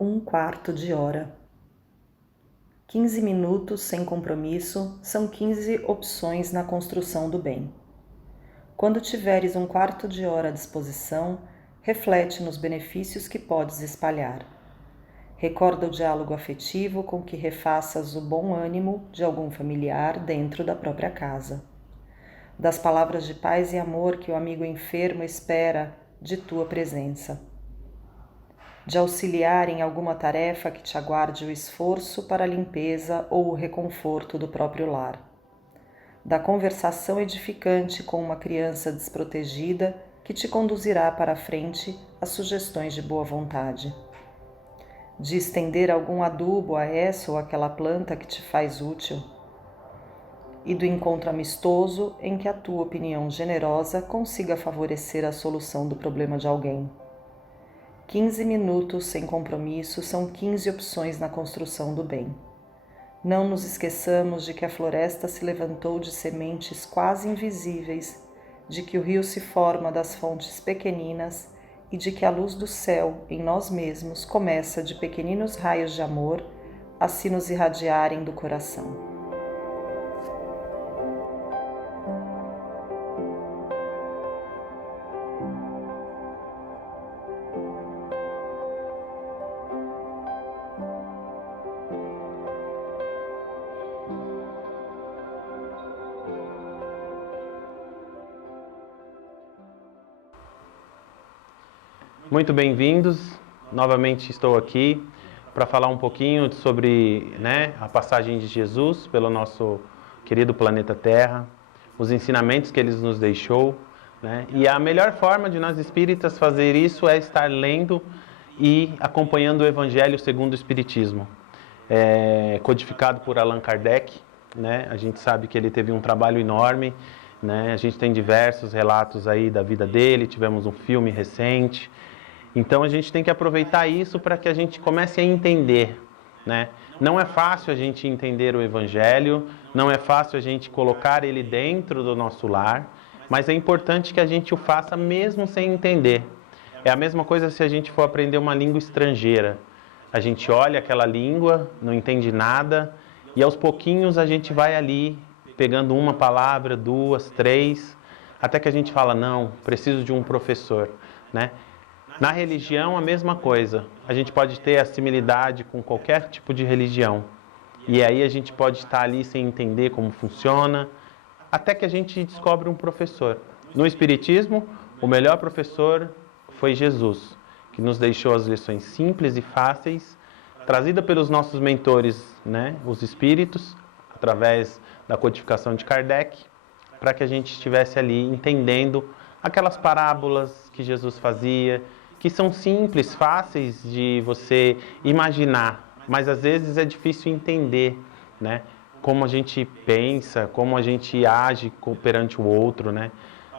Um quarto de hora. 15 minutos sem compromisso são 15 opções na construção do bem. Quando tiveres um quarto de hora à disposição, reflete nos benefícios que podes espalhar. Recorda o diálogo afetivo com que refaças o bom ânimo de algum familiar dentro da própria casa. Das palavras de paz e amor que o amigo enfermo espera de tua presença. De auxiliar em alguma tarefa que te aguarde o esforço para a limpeza ou o reconforto do próprio lar. Da conversação edificante com uma criança desprotegida que te conduzirá para a frente as sugestões de boa vontade. De estender algum adubo a essa ou aquela planta que te faz útil. E do encontro amistoso em que a tua opinião generosa consiga favorecer a solução do problema de alguém. 15 minutos sem compromisso são 15 opções na construção do bem. Não nos esqueçamos de que a floresta se levantou de sementes quase invisíveis, de que o rio se forma das fontes pequeninas e de que a luz do céu em nós mesmos começa de pequeninos raios de amor a se nos irradiarem do coração. Muito bem-vindos, novamente estou aqui para falar um pouquinho sobre a passagem de Jesus pelo nosso querido planeta Terra, os ensinamentos que Ele nos deixou, e a melhor forma de nós espíritas fazer isso é estar lendo e acompanhando o Evangelho segundo o Espiritismo, codificado por Allan Kardec. A gente sabe que ele teve um trabalho enorme, a gente tem diversos relatos aí da vida dele, tivemos um filme recente. Então a gente tem que aproveitar isso para que a gente comece a entender, Não é fácil a gente entender o Evangelho, não é fácil a gente colocar ele dentro do nosso lar, mas é importante que a gente o faça mesmo sem entender. É a mesma coisa se a gente for aprender uma língua estrangeira. A gente olha aquela língua, não entende nada, e aos pouquinhos a gente vai ali, pegando uma palavra, duas, três, até que a gente fala, não, preciso de um professor, Na religião, a mesma coisa. A gente pode ter assimilidade com qualquer tipo de religião. E aí a gente pode estar ali sem entender como funciona, até que a gente descobre um professor. No Espiritismo, o melhor professor foi Jesus, que nos deixou as lições simples e fáceis, trazida pelos nossos mentores, os espíritos, através da codificação de Kardec, para que a gente estivesse ali entendendo aquelas parábolas que Jesus fazia, que são simples, fáceis de você imaginar, mas às vezes é difícil entender, como a gente pensa, como a gente age perante o outro,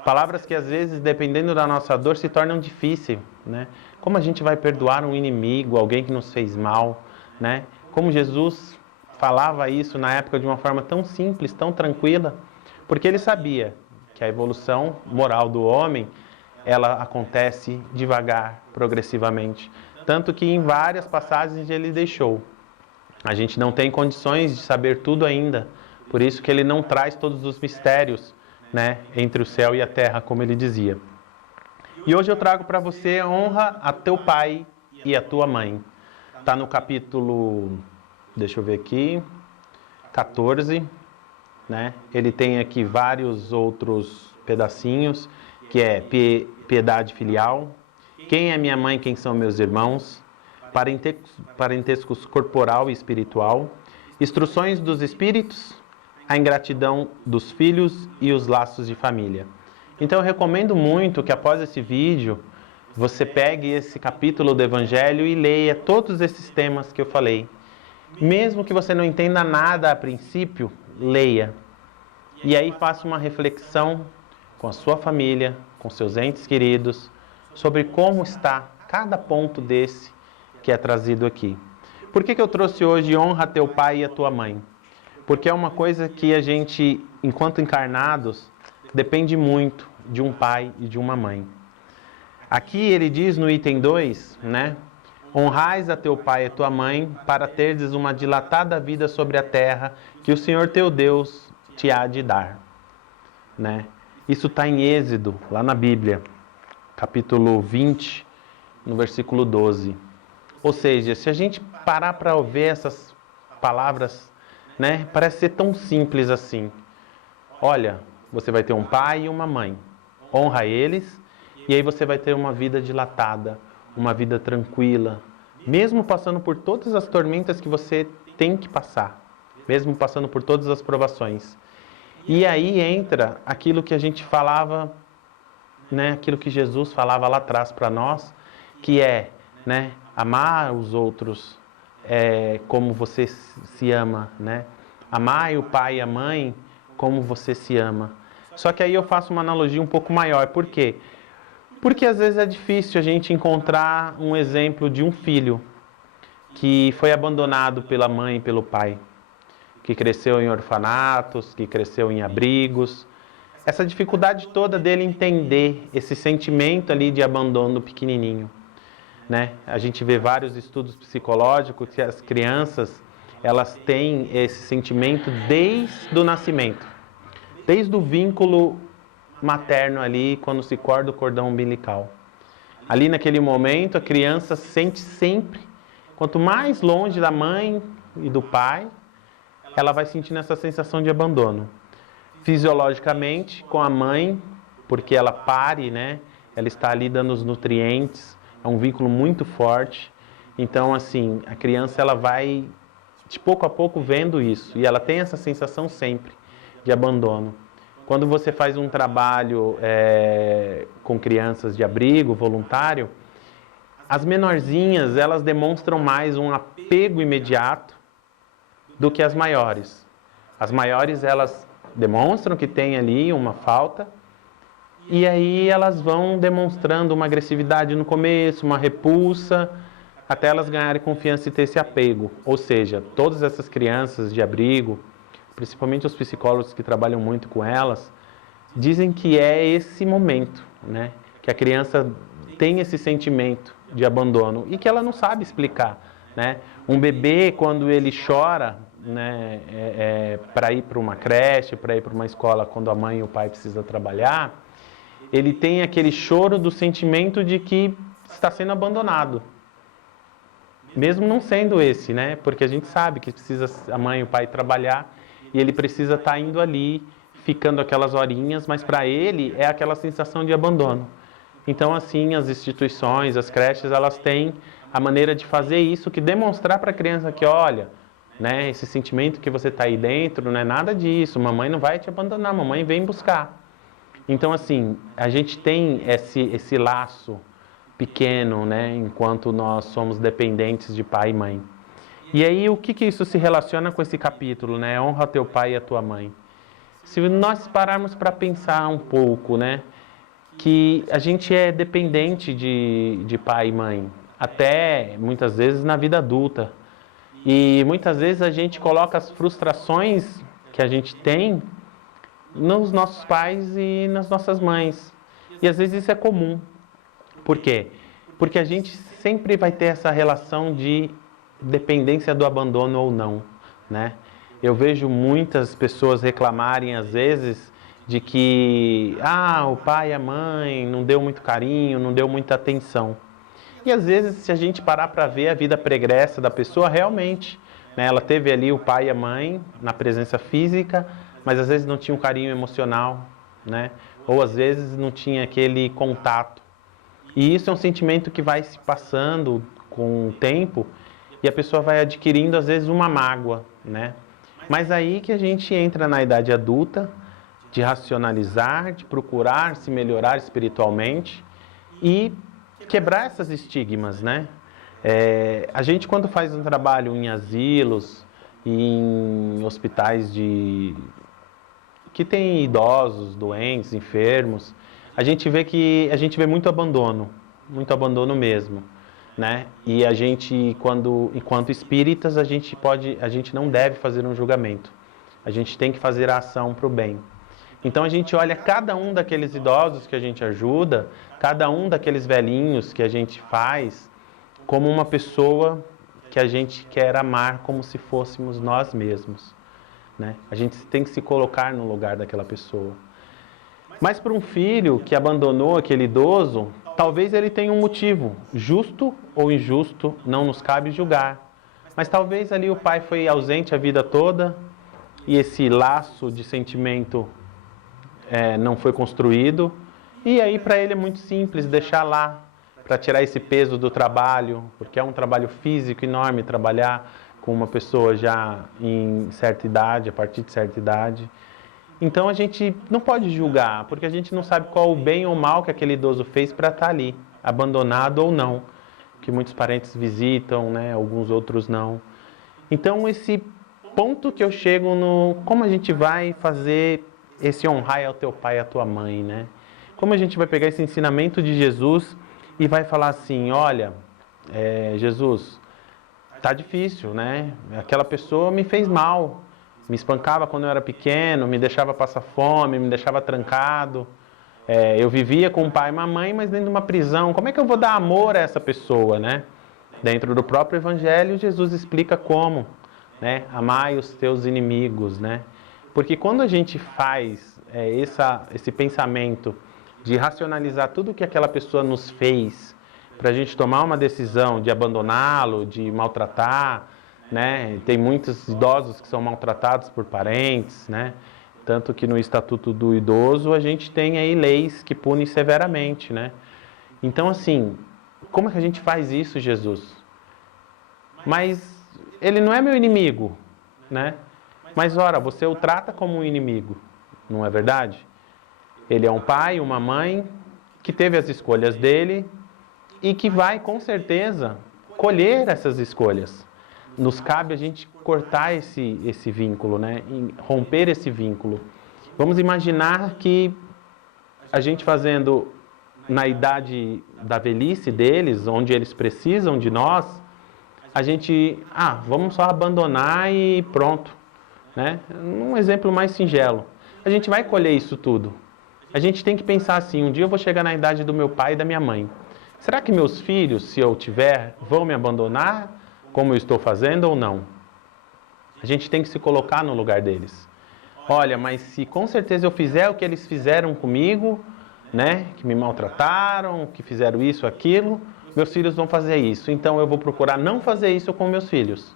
Palavras que às vezes, dependendo da nossa dor, se tornam difíceis, Como a gente vai perdoar um inimigo, alguém que nos fez mal, Como Jesus falava isso na época de uma forma tão simples, tão tranquila, porque ele sabia que a evolução moral do homem ela acontece devagar, progressivamente. Tanto que em várias passagens ele deixou. A gente não tem condições de saber tudo ainda. Por isso que ele não traz todos os mistérios, entre o céu e a terra, como ele dizia. E hoje eu trago para você honra a teu pai e a tua mãe. Está no capítulo, deixa eu ver aqui, 14, Ele tem aqui vários outros pedacinhos, que é piedade filial, quem é minha mãe, quem são meus irmãos, parentescos corporal e espiritual, instruções dos espíritos, a ingratidão dos filhos e os laços de família. Então eu recomendo muito que após esse vídeo, você pegue esse capítulo do Evangelho e leia todos esses temas que eu falei. Mesmo que você não entenda nada a princípio, leia. E aí faça uma reflexão com a sua família, com seus entes queridos, sobre como está cada ponto desse que é trazido aqui. Por que eu trouxe hoje honra a teu pai e a tua mãe? Porque é uma coisa que a gente, enquanto encarnados, depende muito de um pai e de uma mãe. Aqui ele diz no item 2, Honrais a teu pai e a tua mãe, para teres uma dilatada vida sobre a terra que o Senhor teu Deus te há de dar. Né? Isso está em Êxodo, lá na Bíblia, capítulo 20, no versículo 12. Ou seja, se a gente parar para ouvir essas palavras, né, parece ser tão simples assim. Olha, você vai ter um pai e uma mãe. Honra eles e aí você vai ter uma vida dilatada, uma vida tranquila, mesmo passando por todas as tormentas que você tem que passar, mesmo passando por todas as provações. E aí entra aquilo que a gente falava, né, aquilo que Jesus falava lá atrás para nós, que é, né, amar os outros como você se ama, né? Amar o pai e a mãe como você se ama. Só que aí eu faço uma analogia um pouco maior. Por quê? Porque às vezes é difícil a gente encontrar um exemplo de um filho que foi abandonado pela mãe e pelo pai, que cresceu em orfanatos, que cresceu em abrigos. Essa dificuldade toda dele entender esse sentimento ali de abandono pequenininho. Né? A gente vê vários estudos psicológicos que as crianças elas têm esse sentimento desde o nascimento, desde o vínculo materno ali, quando se corta o cordão umbilical. Ali naquele momento a criança sente sempre, quanto mais longe da mãe e do pai, ela vai sentindo essa sensação de abandono. Fisiologicamente, com a mãe, porque ela pare, né? Ela está ali dando os nutrientes, é um vínculo muito forte. Então, assim, a criança ela vai de pouco a pouco vendo isso e ela tem essa sensação sempre de abandono. Quando você faz um trabalho com crianças de abrigo voluntário, as menorzinhas elas demonstram mais um apego imediato do que as maiores. As maiores elas demonstram que tem ali uma falta e aí elas vão demonstrando uma agressividade no começo, uma repulsa, até elas ganharem confiança e ter esse apego. Ou seja, todas essas crianças de abrigo, principalmente os psicólogos que trabalham muito com elas, dizem que é esse momento, né? Que a criança tem esse sentimento de abandono e que ela não sabe explicar, né? Um bebê, quando ele chora, né, para ir para uma creche, para ir para uma escola, quando a mãe e o pai precisam trabalhar, ele tem aquele choro do sentimento de que está sendo abandonado. Mesmo não sendo esse, né? Porque a gente sabe que precisa a mãe e o pai trabalhar e ele precisa estar indo ali, ficando aquelas horinhas, mas para ele é aquela sensação de abandono. Então, assim, as instituições, as creches, elas têm a maneira de fazer isso, que demonstrar para a criança que, olha, né, esse sentimento que você está aí dentro não é nada disso, mamãe não vai te abandonar, mamãe vem buscar. Então, assim, a gente tem esse laço pequeno, né, enquanto nós somos dependentes de pai e mãe. E aí, o que isso se relaciona com esse capítulo, né? Honra teu pai e a tua mãe. Se nós pararmos para pensar um pouco, né, que a gente é dependente de pai e mãe, até muitas vezes na vida adulta. E muitas vezes a gente coloca as frustrações que a gente tem nos nossos pais e nas nossas mães. E às vezes isso é comum. Por quê? Porque a gente sempre vai ter essa relação de dependência do abandono ou não, né? Eu vejo muitas pessoas reclamarem às vezes de que o pai e a mãe não deu muito carinho, não deu muita atenção. E às vezes, se a gente parar para ver a vida pregressa da pessoa, realmente, né, ela teve ali o pai e a mãe na presença física, mas às vezes não tinha um carinho emocional, né? Ou às vezes não tinha aquele contato. E isso é um sentimento que vai se passando com o tempo e a pessoa vai adquirindo às vezes uma mágoa, né? Mas aí que a gente entra na idade adulta, de racionalizar, de procurar se melhorar espiritualmente e quebrar essas estigmas, né? A gente quando faz um trabalho em asilos, em hospitais que tem idosos, doentes, enfermos, a gente vê muito abandono mesmo, né? E a gente, enquanto espíritas, a gente não deve fazer um julgamento. A gente tem que fazer a ação para o bem. Então a gente olha cada um daqueles idosos que a gente ajuda, cada um daqueles velhinhos que a gente faz, como uma pessoa que a gente quer amar como se fôssemos nós mesmos, né? A gente tem que se colocar no lugar daquela pessoa. Mas para um filho que abandonou aquele idoso, talvez ele tenha um motivo, justo ou injusto, não nos cabe julgar. Mas talvez ali o pai foi ausente a vida toda e esse laço de sentimento não foi construído. E aí para ele é muito simples deixar lá, para tirar esse peso do trabalho, porque é um trabalho físico enorme trabalhar com uma pessoa já em certa idade, a partir de certa idade. Então a gente não pode julgar, porque a gente não sabe qual o bem ou mal que aquele idoso fez para estar ali, abandonado ou não, que muitos parentes visitam, né, alguns outros não. Então esse ponto que eu chego no como a gente vai fazer esse honrar ao teu pai e à tua mãe, né? Como a gente vai pegar esse ensinamento de Jesus e vai falar assim, olha, Jesus, tá difícil, né? Aquela pessoa me fez mal, me espancava quando eu era pequeno, me deixava passar fome, me deixava trancado. Eu vivia com o pai e uma mãe, mas dentro de uma prisão. Como é que eu vou dar amor a essa pessoa, né? Dentro do próprio Evangelho, Jesus explica como, né? Amai os teus inimigos, né? Porque quando a gente faz esse pensamento de racionalizar tudo que aquela pessoa nos fez, para a gente tomar uma decisão de abandoná-lo, de maltratar, né? Tem muitos idosos que são maltratados por parentes, né? Tanto que no Estatuto do Idoso a gente tem aí leis que punem severamente, né? Então, assim, como é que a gente faz isso, Jesus? Mas ele não é meu inimigo, né? Mas, ora, você o trata como um inimigo, não é verdade? Ele é um pai, uma mãe, que teve as escolhas dele e que vai, com certeza, colher essas escolhas. Nos cabe a gente cortar esse vínculo, né? Romper esse vínculo. Vamos imaginar que a gente fazendo na idade da velhice deles, onde eles precisam de nós, a gente, vamos só abandonar e pronto, né? Um exemplo mais singelo. A gente vai colher isso tudo. A gente tem que pensar assim, um dia eu vou chegar na idade do meu pai e da minha mãe. Será que meus filhos, se eu tiver, vão me abandonar como eu estou fazendo ou não? A gente tem que se colocar no lugar deles. Olha, mas se com certeza eu fizer o que eles fizeram comigo, né, que me maltrataram, que fizeram isso, aquilo, meus filhos vão fazer isso. Então eu vou procurar não fazer isso com meus filhos.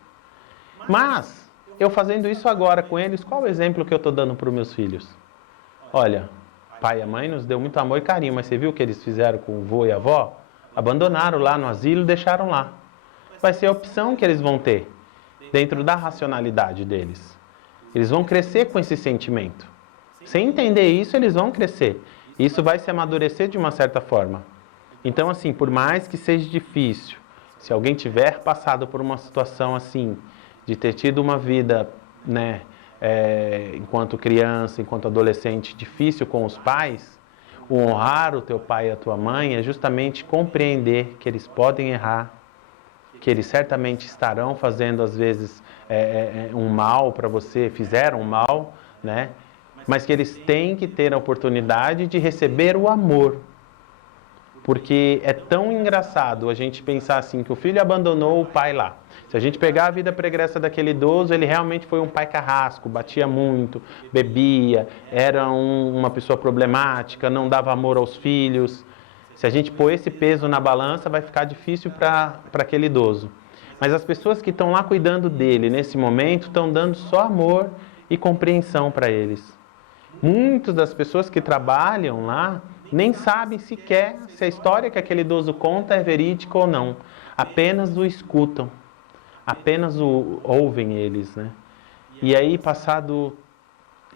Mas, eu fazendo isso agora com eles, qual o exemplo que eu estou dando para os meus filhos? Olha, pai e a mãe nos deu muito amor e carinho, mas você viu o que eles fizeram com o vô e a avó? Abandonaram lá no asilo e deixaram lá. Vai ser a opção que eles vão ter, dentro da racionalidade deles. Eles vão crescer com esse sentimento. Sem entender isso, eles vão crescer. Isso vai se amadurecer de uma certa forma. Então, assim, por mais que seja difícil, se alguém tiver passado por uma situação assim, de ter tido uma vida, né, enquanto criança, enquanto adolescente, difícil com os pais, o honrar o teu pai e a tua mãe é justamente compreender que eles podem errar, que eles certamente estarão fazendo, às vezes, um mal para você, fizeram um mal, né? Mas que eles têm que ter a oportunidade de receber o amor. Porque é tão engraçado a gente pensar assim, que o filho abandonou o pai lá. Se a gente pegar a vida pregressa daquele idoso, ele realmente foi um pai carrasco, batia muito, bebia, era uma pessoa problemática, não dava amor aos filhos. Se a gente pôr esse peso na balança, vai ficar difícil para aquele idoso. Mas as pessoas que estão lá cuidando dele nesse momento, estão dando só amor e compreensão para eles. Muitas das pessoas que trabalham lá nem sabem sequer se a história que aquele idoso conta é verídica ou não. Apenas o escutam, apenas o ouvem eles, né? E aí, passado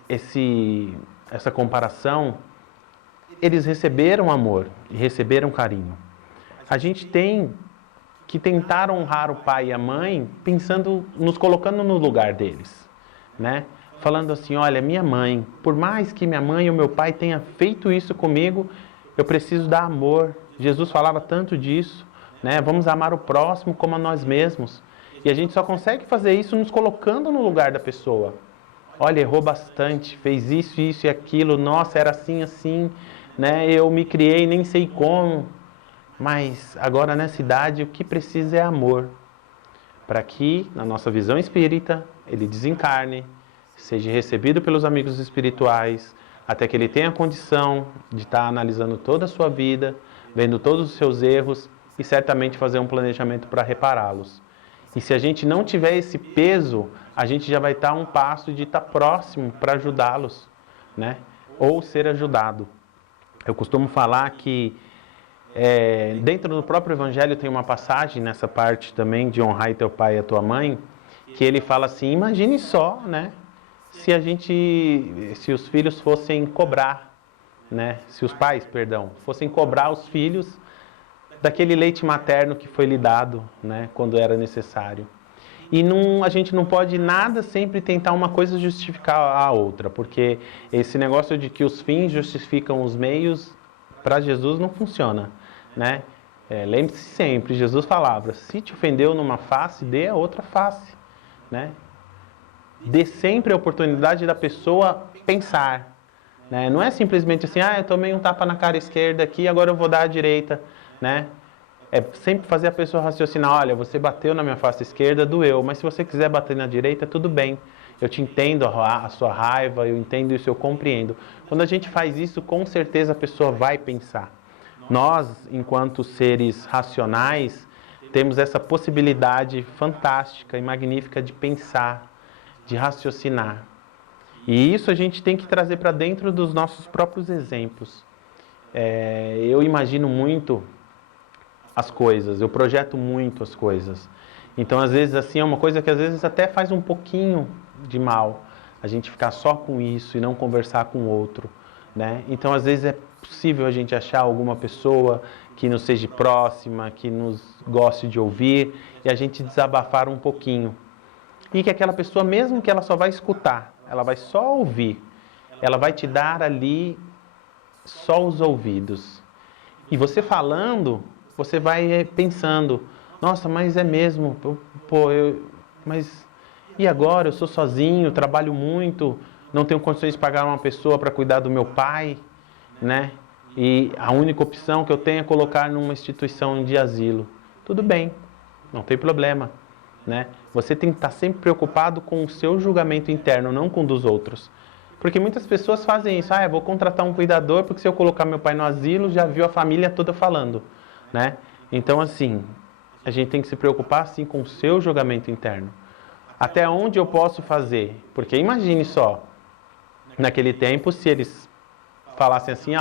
essa comparação, eles receberam amor e receberam carinho. A gente tem que tentar honrar o pai e a mãe pensando, nos colocando no lugar deles, né? Falando assim, olha, minha mãe, por mais que minha mãe ou meu pai tenha feito isso comigo, eu preciso dar amor. Jesus falava tanto disso, né? Vamos amar o próximo como a nós mesmos. E a gente só consegue fazer isso nos colocando no lugar da pessoa. Olha, errou bastante, fez isso, isso e aquilo, nossa, era assim, assim, né? Eu me criei, nem sei como. mas agora nessa idade o que precisa é amor, para que, na nossa visão espírita, ele desencarne, seja recebido pelos amigos espirituais, até que ele tenha condição de estar analisando toda a sua vida, vendo todos os seus erros e certamente fazer um planejamento para repará-los. E se a gente não tiver esse peso, a gente já vai estar a um passo de estar próximo para ajudá-los, né? Ou ser ajudado. Eu costumo falar que dentro do próprio Evangelho tem uma passagem nessa parte também de honrar teu pai e a tua mãe, que ele fala assim, imagine só, né? Se os filhos fossem cobrar, né? Se os pais, perdão, fossem cobrar os filhos daquele leite materno que foi lhe dado, né? Quando era necessário. E a gente não pode nada sempre tentar uma coisa justificar a outra, porque esse negócio de que os fins justificam os meios, para Jesus não funciona, né? Lembre-se sempre, Jesus falava, se te ofendeu numa face, dê a outra face, né? Dê sempre a oportunidade da pessoa pensar, né? Não é simplesmente assim, eu tomei um tapa na cara esquerda aqui, agora eu vou dar à direita, né? É sempre fazer a pessoa raciocinar, olha, você bateu na minha face esquerda, doeu, mas se você quiser bater na direita, tudo bem. Eu te entendo a sua raiva, eu entendo isso, eu compreendo. Quando a gente faz isso, com certeza a pessoa vai pensar. Nós, enquanto seres racionais, temos essa possibilidade fantástica e magnífica de pensar, de raciocinar. E isso a gente tem que trazer para dentro dos nossos próprios exemplos. Eu imagino muito as coisas, eu projeto muito as coisas. Então, às vezes, assim, é uma coisa que às vezes até faz um pouquinho de mal, a gente ficar só com isso e não conversar com o outro, né? Então, às vezes é possível a gente achar alguma pessoa que nos seja próxima, que nos goste de ouvir e a gente desabafar um pouquinho. E que aquela pessoa, mesmo que ela só vai escutar, ela vai só ouvir, ela vai te dar ali só os ouvidos. E você falando, você vai pensando, nossa, mas é mesmo, mas e agora? Eu sou sozinho, trabalho muito, não tenho condições de pagar uma pessoa para cuidar do meu pai, né? E a única opção que eu tenho é colocar numa instituição de asilo. Tudo bem, não tem problema, né? Você tem que estar sempre preocupado com o seu julgamento interno, não com o dos outros. Porque muitas pessoas fazem isso, eu vou contratar um cuidador porque se eu colocar meu pai no asilo, já viu a família toda falando, né? Então, assim, a gente tem que se preocupar, assim, com o seu julgamento interno. Até onde eu posso fazer? Porque imagine só, naquele tempo, se eles falassem assim,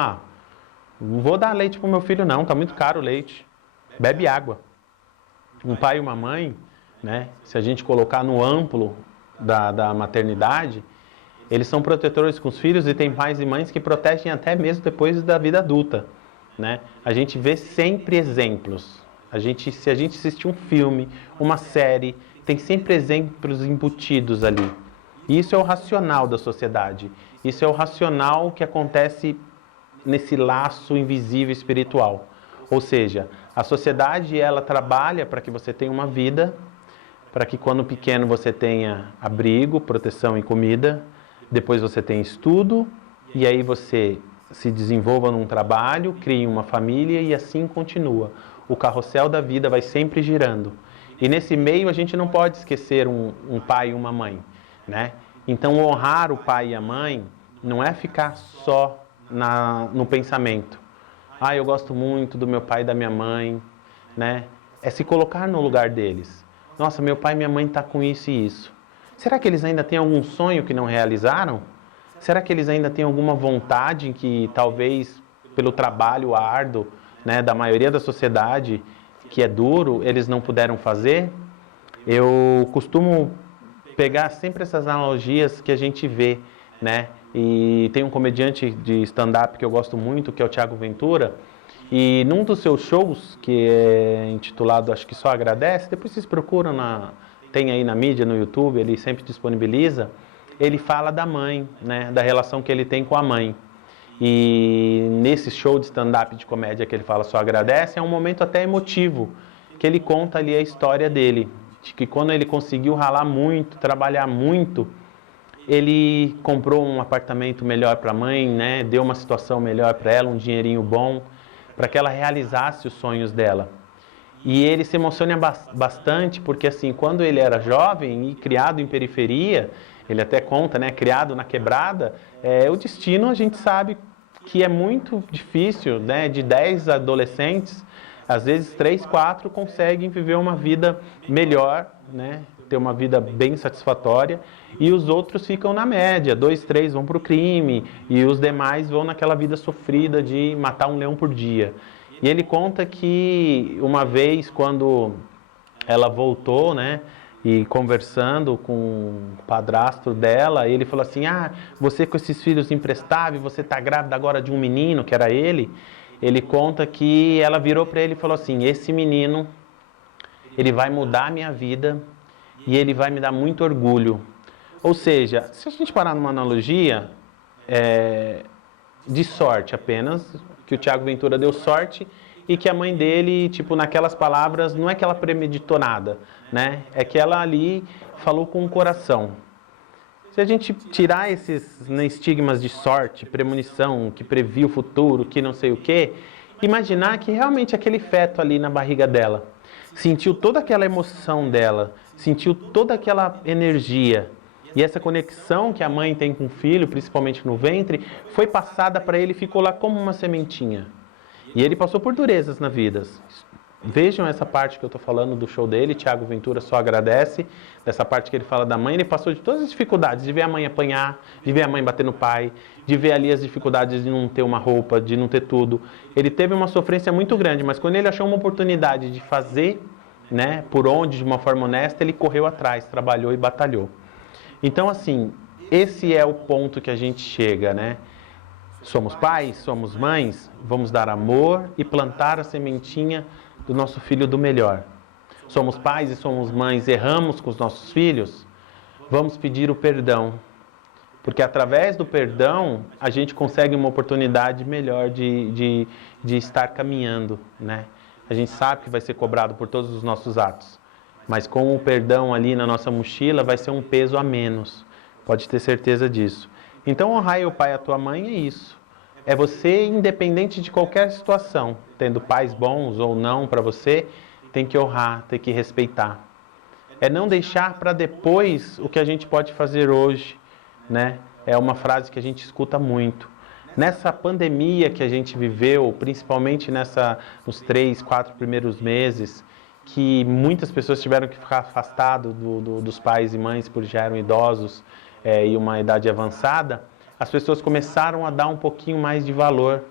não vou dar leite para o meu filho não, está muito caro o leite, bebe água. Um pai e uma mãe, né, se a gente colocar no amplo da maternidade, eles são protetores com os filhos e tem pais e mães que protegem até mesmo depois da vida adulta, né? A gente vê sempre exemplos. Se a gente assistir um filme, uma série, tem sempre exemplos embutidos ali. E isso é o racional da sociedade. Isso é o racional que acontece nesse laço invisível espiritual. Ou seja, a sociedade ela trabalha para que você tenha uma vida, para que quando pequeno você tenha abrigo, proteção e comida, depois você tenha estudo e aí você se desenvolva num trabalho, crie uma família e assim continua. O carrossel da vida vai sempre girando. E nesse meio a gente não pode esquecer um pai e uma mãe, né? Então honrar o pai e a mãe não é ficar só no pensamento. Eu gosto muito do meu pai e da minha mãe, né? É se colocar no lugar deles. Nossa, meu pai e minha mãe estão com isso e isso. Será que eles ainda têm algum sonho que não realizaram? Será que eles ainda têm alguma vontade que talvez pelo trabalho árduo, né, da maioria da sociedade, que é duro, eles não puderam fazer? Eu costumo pegar sempre essas analogias que a gente vê, né? E tem um comediante de stand-up que eu gosto muito, que é o Thiago Ventura, e num dos seus shows, que é intitulado Acho que Só Agradece, depois vocês procuram, tem aí na mídia, no YouTube, ele sempre disponibiliza, ele fala da mãe, né, da relação que ele tem com a mãe. E nesse show de stand-up de comédia que ele fala Só Agradece, é um momento até emotivo, que ele conta ali a história dele, de que quando ele conseguiu ralar muito, trabalhar muito, ele comprou um apartamento melhor para a mãe, né, deu uma situação melhor para ela, um dinheirinho bom, para que ela realizasse os sonhos dela. E ele se emociona bastante porque, assim, quando ele era jovem e criado em periferia, ele até conta, né, criado na quebrada, o destino a gente sabe que é muito difícil, né, de 10 adolescentes, às vezes 3, 4 conseguem viver uma vida melhor, né, ter uma vida bem satisfatória, e os outros ficam na média, 2, 3 vão para o crime, e os demais vão naquela vida sofrida de matar um leão por dia. E ele conta que uma vez, quando ela voltou, né, e conversando com o padrasto dela, ele falou assim, você com esses filhos imprestáveis, você está grávida agora de um menino, que era ele. Ele conta que ela virou para ele e falou assim, esse menino, ele vai mudar a minha vida e ele vai me dar muito orgulho. Ou seja, se a gente parar numa analogia, de sorte apenas, que o Tiago Ventura deu sorte e que a mãe dele, tipo, naquelas palavras, não é que ela premeditou nada, né? É que ela ali falou com o coração. Se a gente tirar esses, né, estigmas de sorte, premonição, que previu o futuro, que não sei o quê, imaginar que realmente aquele feto ali na barriga dela sentiu toda aquela emoção dela, sentiu toda aquela energia. E essa conexão que a mãe tem com o filho, principalmente no ventre, foi passada para ele e ficou lá como uma sementinha. E ele passou por durezas na vida. Vejam essa parte que eu estou falando do show dele, Tiago Ventura só agradece, dessa parte que ele fala da mãe, ele passou de todas as dificuldades, de ver a mãe apanhar, de ver a mãe bater no pai, de ver ali as dificuldades de não ter uma roupa, de não ter tudo. Ele teve uma sofrência muito grande, mas quando ele achou uma oportunidade de fazer, né, por onde, de uma forma honesta, ele correu atrás, trabalhou e batalhou. Então, assim, esse é o ponto que a gente chega, né? Somos pais, somos mães, vamos dar amor e plantar a sementinha do nosso filho do melhor. Somos pais e somos mães, erramos com os nossos filhos, vamos pedir o perdão. Porque através do perdão, a gente consegue uma oportunidade melhor de estar caminhando, né? A gente sabe que vai ser cobrado por todos os nossos atos. Mas com o perdão ali na nossa mochila, vai ser um peso a menos. Pode ter certeza disso. Então, honrar o pai e a tua mãe é isso. É você, independente de qualquer situação, tendo pais bons ou não para você, tem que honrar, tem que respeitar. É não deixar para depois o que a gente pode fazer hoje, né? É uma frase que a gente escuta muito. Nessa pandemia que a gente viveu, principalmente nos 3, 4 primeiros meses, que muitas pessoas tiveram que ficar afastadas dos pais e mães por já eram idosos e uma idade avançada, as pessoas começaram a dar um pouquinho mais de valor,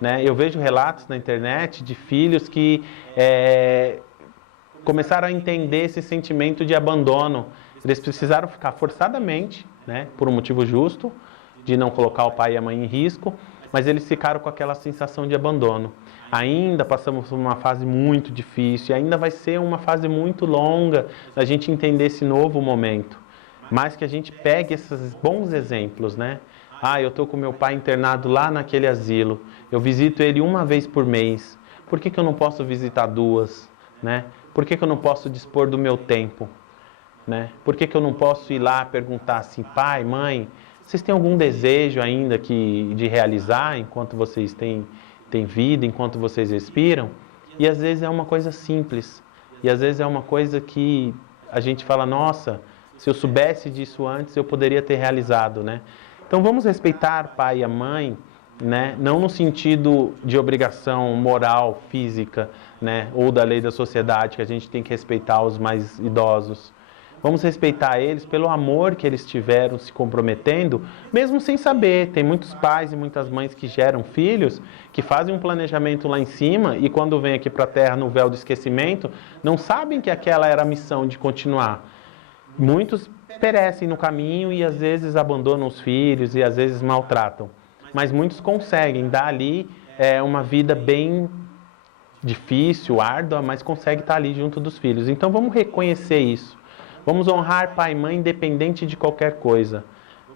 né? Eu vejo relatos na internet de filhos que começaram a entender esse sentimento de abandono. Eles precisaram ficar forçadamente, né, por um motivo justo, de não colocar o pai e a mãe em risco, mas eles ficaram com aquela sensação de abandono. Ainda passamos por uma fase muito difícil, e ainda vai ser uma fase muito longa da gente entender esse novo momento. Mas que a gente pegue esses bons exemplos, né? Eu estou com meu pai internado lá naquele asilo, eu visito ele uma vez por mês, por que eu não posso visitar 2, né? Por que eu não posso dispor do meu tempo, né? Por que eu não posso ir lá perguntar assim, pai, mãe, vocês têm algum desejo ainda de realizar enquanto vocês têm vida, enquanto vocês respiram? E às vezes é uma coisa simples, e às vezes é uma coisa que a gente fala, nossa, se eu soubesse disso antes, eu poderia ter realizado, né? Então vamos respeitar o pai e a mãe, né? Não no sentido de obrigação moral, física, né? Ou da lei da sociedade, que a gente tem que respeitar os mais idosos. Vamos respeitar eles pelo amor que eles tiveram se comprometendo, mesmo sem saber. Tem muitos pais e muitas mães que geram filhos, que fazem um planejamento lá em cima e quando vêm aqui para a Terra no véu do esquecimento, não sabem que aquela era a missão de continuar. Muitos perecem no caminho e às vezes abandonam os filhos e às vezes maltratam. Mas muitos conseguem dar ali uma vida bem difícil, árdua, mas consegue estar ali junto dos filhos. Então vamos reconhecer isso. Vamos honrar pai e mãe independente de qualquer coisa.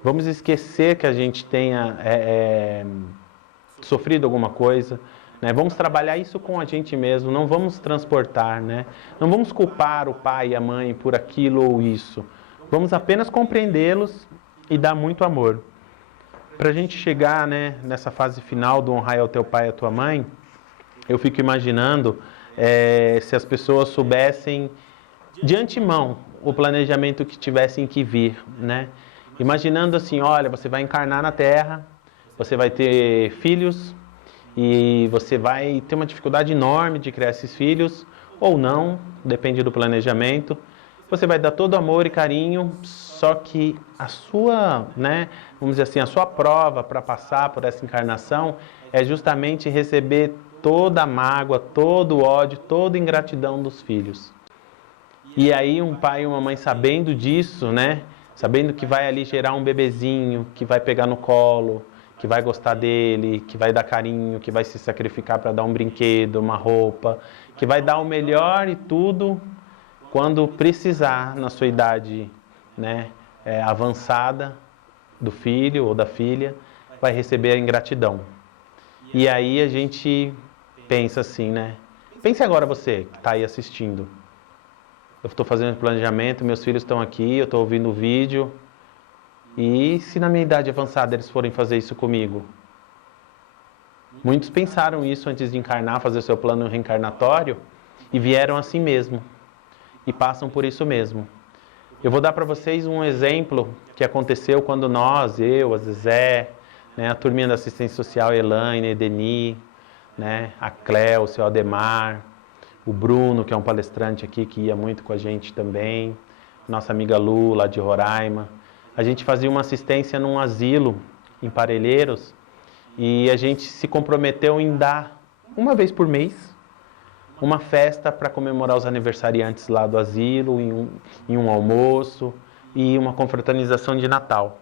Vamos esquecer que a gente tenha sofrido alguma coisa, né? Vamos trabalhar isso com a gente mesmo, não vamos transportar, né? Não vamos culpar o pai e a mãe por aquilo ou isso. Vamos apenas compreendê-los e dar muito amor. Para a gente chegar, né, nessa fase final do honrar ao teu pai e à tua mãe, eu fico imaginando se as pessoas soubessem de antemão o planejamento que tivessem que vir, né? Imaginando assim, olha, você vai encarnar na Terra, você vai ter filhos e você vai ter uma dificuldade enorme de criar esses filhos, ou não, depende do planejamento. Você vai dar todo amor e carinho, só que a sua, né, vamos dizer assim, a sua prova para passar por essa encarnação é justamente receber toda a mágoa, todo o ódio, toda a ingratidão dos filhos. E aí um pai e uma mãe sabendo disso, né, sabendo que vai ali gerar um bebezinho, que vai pegar no colo, que vai gostar dele, que vai dar carinho, que vai se sacrificar para dar um brinquedo, uma roupa, que vai dar o melhor e tudo quando precisar na sua idade, né, avançada do filho ou da filha, vai receber a ingratidão. E aí a gente pensa assim, né? Pense agora você que está aí assistindo. Eu estou fazendo planejamento, meus filhos estão aqui, eu estou ouvindo o vídeo. E se na minha idade avançada eles forem fazer isso comigo? Muitos pensaram isso antes de encarnar, fazer o seu plano reencarnatório, e vieram assim mesmo. E passam por isso mesmo. Eu vou dar para vocês um exemplo que aconteceu quando nós, eu, a Zezé, né, a turminha da assistência social, a Elaine, a Edeni, né, a Cléo, o seu Ademar, o Bruno, que é um palestrante aqui que ia muito com a gente também, nossa amiga Lu, lá de Roraima. A gente fazia uma assistência num asilo em Parelheiros e a gente se comprometeu em dar, uma vez por mês, uma festa para comemorar os aniversariantes lá do asilo, em um almoço e uma confraternização de Natal.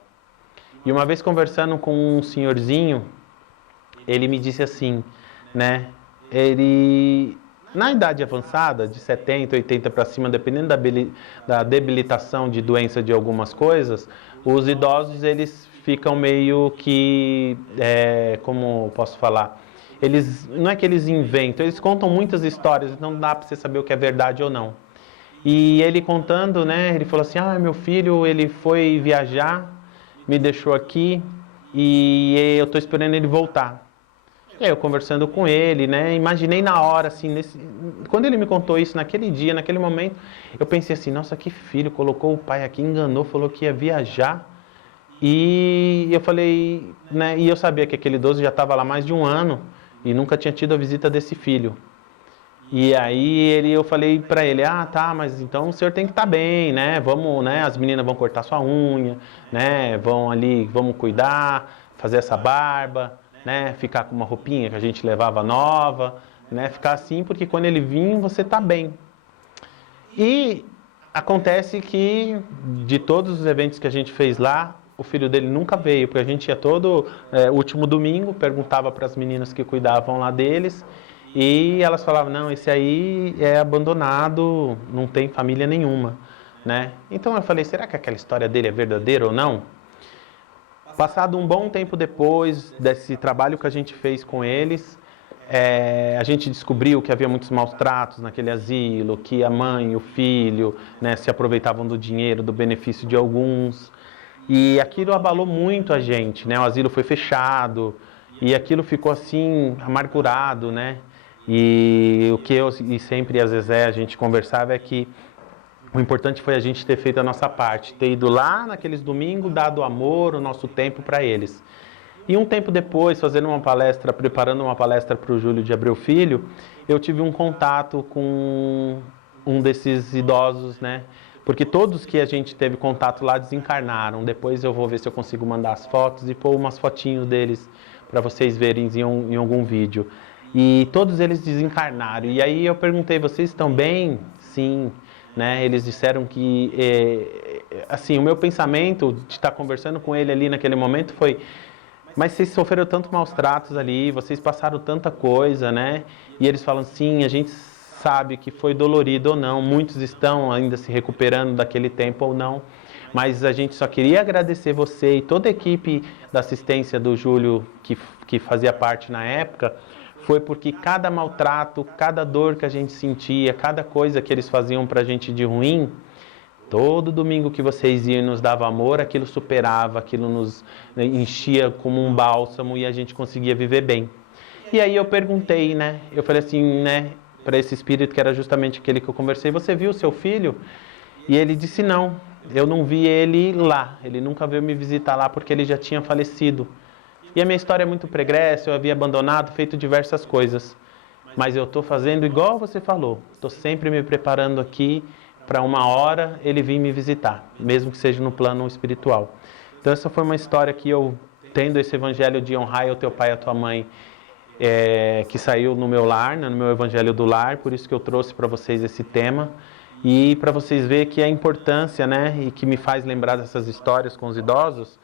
E uma vez conversando com um senhorzinho, ele me disse assim, né, ele, na idade avançada, de 70, 80 para cima, dependendo da debilitação de doença de algumas coisas, os idosos, eles ficam meio que, como posso falar, eles, não é que eles inventam, eles contam muitas histórias, então não dá para você saber o que é verdade ou não. E ele contando, né, ele falou assim, meu filho, ele foi viajar, me deixou aqui e eu estou esperando ele voltar. E aí eu conversando com ele, né, imaginei na hora, assim, quando ele me contou isso naquele dia, naquele momento, eu pensei assim, nossa, que filho, colocou o pai aqui, enganou, falou que ia viajar. E eu falei, né, e eu sabia que aquele idoso já estava lá mais de um ano e nunca tinha tido a visita desse filho. E aí eu falei para ele, tá, mas então o senhor tem que estar bem, né? Vamos, né? As meninas vão cortar sua unha, né? Vão ali, vamos cuidar, fazer essa barba, né? Ficar com uma roupinha que a gente levava nova, né? Ficar assim, porque quando ele vir, você tá bem. E acontece que de todos os eventos que a gente fez lá, o filho dele nunca veio, porque a gente ia todo último domingo, perguntava para as meninas que cuidavam lá deles, e elas falavam, não, esse aí é abandonado, não tem família nenhuma, né? Então eu falei, será que aquela história dele é verdadeira ou não? Passado um bom tempo depois desse trabalho que a gente fez com eles, a gente descobriu que havia muitos maus tratos naquele asilo, que a mãe e o filho, né, se aproveitavam do dinheiro, do benefício de alguns. E aquilo abalou muito a gente, né? O asilo foi fechado e aquilo ficou assim, amargurado, né? E o que eu e sempre a Zezé a gente conversava é que o importante foi a gente ter feito a nossa parte, ter ido lá naqueles domingos, dado amor, o nosso tempo para eles. E um tempo depois, fazendo uma palestra, preparando uma palestra para o Júlio de Abreu Filho, eu tive um contato com um desses idosos, né? Porque todos que a gente teve contato lá desencarnaram. Depois eu vou ver se eu consigo mandar as fotos e pôr umas fotinhos deles para vocês verem em algum vídeo. E todos eles desencarnaram. E aí eu perguntei, vocês estão bem? Sim. Né? Eles disseram que, assim, o meu pensamento de estar conversando com ele ali naquele momento foi, mas vocês sofreram tanto maus tratos ali, vocês passaram tanta coisa, né? E eles falam, sim, a gente sabe que foi dolorido ou não, muitos estão ainda se recuperando daquele tempo ou não, mas a gente só queria agradecer você e toda a equipe da assistência do Júlio, que fazia parte na época, foi porque cada maltrato, cada dor que a gente sentia, cada coisa que eles faziam pra gente de ruim, todo domingo que vocês iam e nos davam amor, aquilo superava, aquilo nos enchia como um bálsamo e a gente conseguia viver bem. E aí eu perguntei, né? Eu falei assim, né? Para esse espírito que era justamente aquele que eu conversei, você viu o seu filho? E ele disse, não, eu não vi ele lá. Ele nunca veio me visitar lá porque ele já tinha falecido. E a minha história é muito pregressa, eu havia abandonado, feito diversas coisas. Mas eu estou fazendo igual você falou. Estou sempre me preparando aqui para uma hora ele vir me visitar, mesmo que seja no plano espiritual. Então essa foi uma história que eu, tendo esse evangelho de honrar o teu pai e a tua mãe, que saiu no meu lar, no meu evangelho do lar, por isso que eu trouxe para vocês esse tema. E para vocês verem que a importância, né, e que me faz lembrar dessas histórias com os idosos,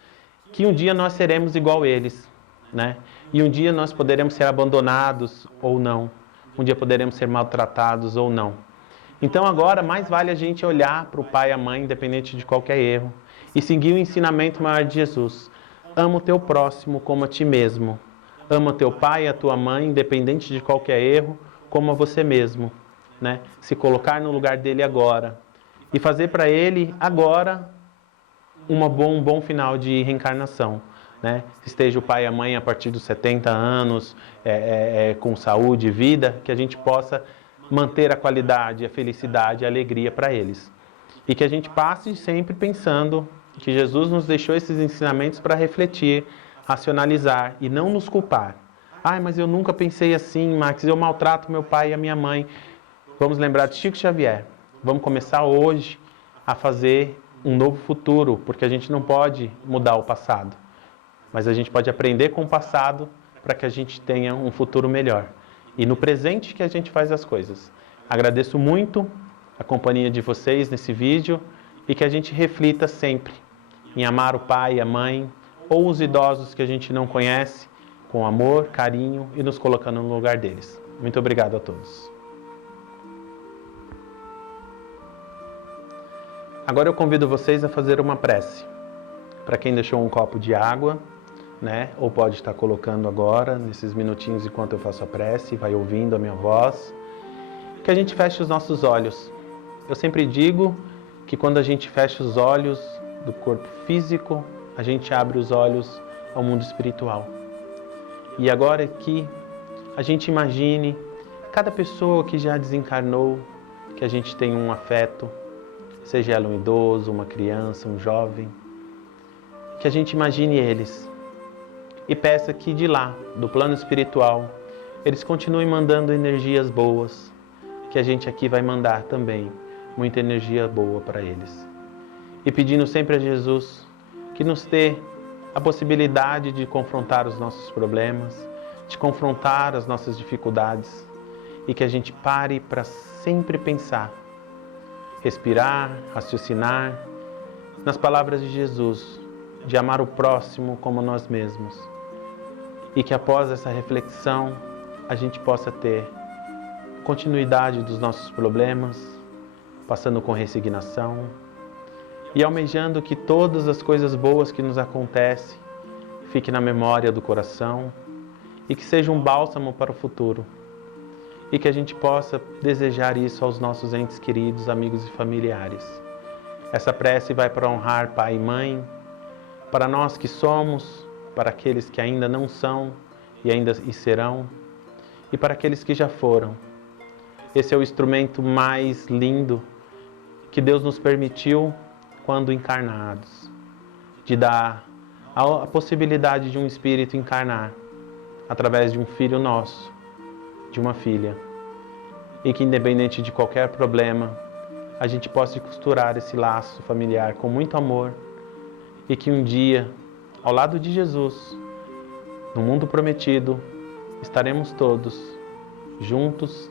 que um dia nós seremos igual eles, né? E um dia nós poderemos ser abandonados ou não. Um dia poderemos ser maltratados ou não. Então agora mais vale a gente olhar para o pai e a mãe, independente de qualquer erro, e seguir o ensinamento maior de Jesus. Ama o teu próximo como a ti mesmo. Ama teu pai e a tua mãe, independente de qualquer erro, como a você mesmo, né? Se colocar no lugar dele agora e fazer para ele agora um bom final de reencarnação, né? Esteja o pai e a mãe a partir dos 70 anos, com saúde e vida, que a gente possa manter a qualidade, a felicidade, a alegria para eles. E que a gente passe sempre pensando que Jesus nos deixou esses ensinamentos para refletir, racionalizar e não nos culpar. Ai, mas eu nunca pensei assim, Max, eu maltrato meu pai e a minha mãe. Vamos lembrar de Chico Xavier. Vamos começar hoje a fazer um novo futuro, porque a gente não pode mudar o passado, mas a gente pode aprender com o passado para que a gente tenha um futuro melhor. E no presente que a gente faz as coisas. Agradeço muito a companhia de vocês nesse vídeo e que a gente reflita sempre em amar o pai e a mãe ou os idosos que a gente não conhece com amor, carinho e nos colocando no lugar deles. Muito obrigado a todos. Agora eu convido vocês a fazer uma prece. Para quem deixou um copo de água, né? Ou pode estar colocando agora, nesses minutinhos enquanto eu faço a prece, vai ouvindo a minha voz, que a gente feche os nossos olhos. Eu sempre digo que quando a gente fecha os olhos do corpo físico, a gente abre os olhos ao mundo espiritual. E agora que a gente imagine cada pessoa que já desencarnou, que a gente tem um afeto, seja ela um idoso, uma criança, um jovem, que a gente imagine eles e peça que de lá, do plano espiritual, eles continuem mandando energias boas, que a gente aqui vai mandar também muita energia boa para eles. E pedindo sempre a Jesus que nos dê a possibilidade de confrontar os nossos problemas, de confrontar as nossas dificuldades e que a gente pare para sempre pensar, respirar, raciocinar nas palavras de Jesus, de amar o próximo como nós mesmos. E que após essa reflexão a gente possa ter continuidade dos nossos problemas, passando com resignação e almejando que todas as coisas boas que nos acontecem fiquem na memória do coração e que seja um bálsamo para o futuro. E que a gente possa desejar isso aos nossos entes queridos, amigos e familiares. Essa prece vai para honrar pai e mãe, para nós que somos, para aqueles que ainda não são e ainda serão, e para aqueles que já foram. Esse é o instrumento mais lindo que Deus nos permitiu quando encarnados, de dar a possibilidade de um espírito encarnar através de um filho nosso, de uma filha, e que independente de qualquer problema, a gente possa costurar esse laço familiar com muito amor e que um dia, ao lado de Jesus, no mundo prometido, estaremos todos juntos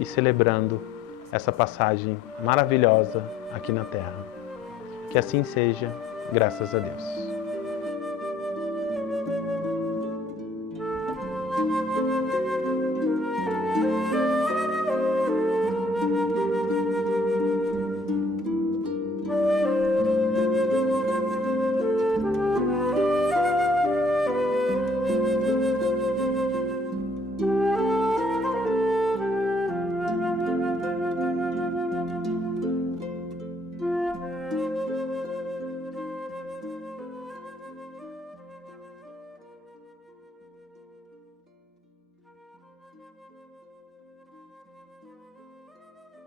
e celebrando essa passagem maravilhosa aqui na Terra. Que assim seja, graças a Deus.